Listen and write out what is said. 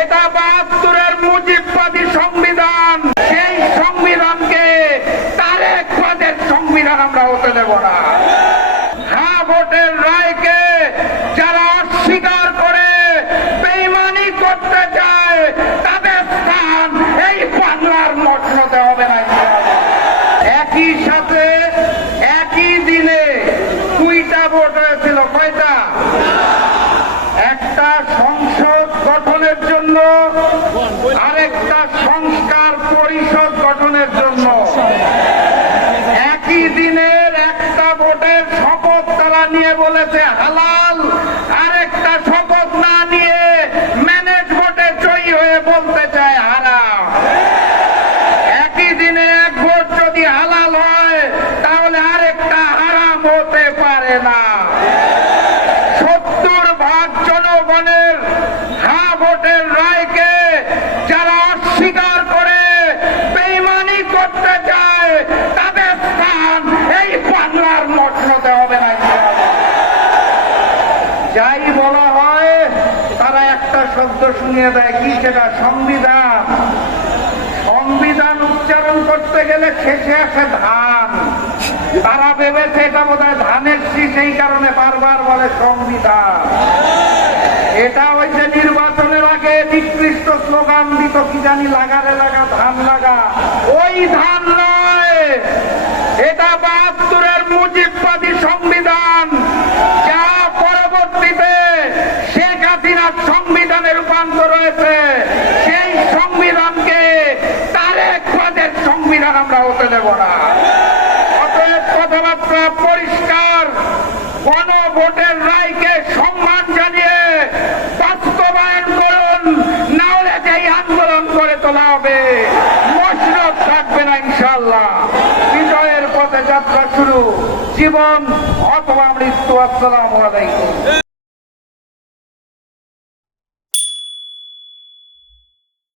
এটা ৭২-এর মুজিববাদী সংবিধান। সেই সংবিধানকে তারেকবাদের সংবিধান আমরা হতে দেব না। হ্যাঁ ভোটের রায়কে যারা অস্বীকার করে বেঈমানি করতে চায় তাদের স্থান এই বাংলার মসনদে হবে না। একই সাথে একই দিনে দুইটা ভোট হয়েছিল। কয়টা? একটা সংসদ গঠনের জন্য, আরেকটা সংস্কার পরিষদ গঠনের জন্য। একই দিনের একটা ভোটের শপথ তারা নিয়ে বলেছে হালাল, আরেকটা শপথ না নিয়ে ম্যানেজ ভোটে জয়ী হয়ে বলতে চায় হারাম। একই দিনে এক ভোট যদি হালাল হয় তাহলে আরেকটা হারাম হতে পারে না। ৭০% জনগণের হ্যাঁ ভোটের রায়কে যারা অস্বীকার করে বেঈমানি করতে চায় তাদের স্থান এই বাংলার মসনদে হবে না। যাই বলা হয় তারা একটা শব্দ শুনিয়ে দেয়, কি সেটা? সংবিধান। সংবিধান উচ্চারণ করতে গেলে শেষে আসে ধান। তারা ভেবেছে এটা বোধহয় ধানের শীষ, এই কারণে বারবার বলে সংবিধান। এটা হয়েছে নির্বাচনের আগে নিকৃষ্ট স্লোগান দিত, কি জানি, লাগারে লাগা ধান লাগা। ওই ধান নয়, এটা ৭২-এর মুজিববাদী সংবিধান, যা পরবর্তীতে শেখ হাসিনার সংবিধানে রূপান্তর হয়েছে। সেই সংবিধানকে তারেকবাদের সংবিধান আমরা হতে দেব না। অতএব কথাবার্তা পরিষ্কার, গণভোটের রায়কে সম্মান জানিয়ে বাস্তবায়ন করুন, না হলে যেই আন্দোলন করে তোলা হবে মসনদ থাকবে না ইনশাআল্লাহ। বিজয়ের পথে যাত্রা শুরু, জীবন অথবা মৃত্যু। আসসালামু আলাইকুম।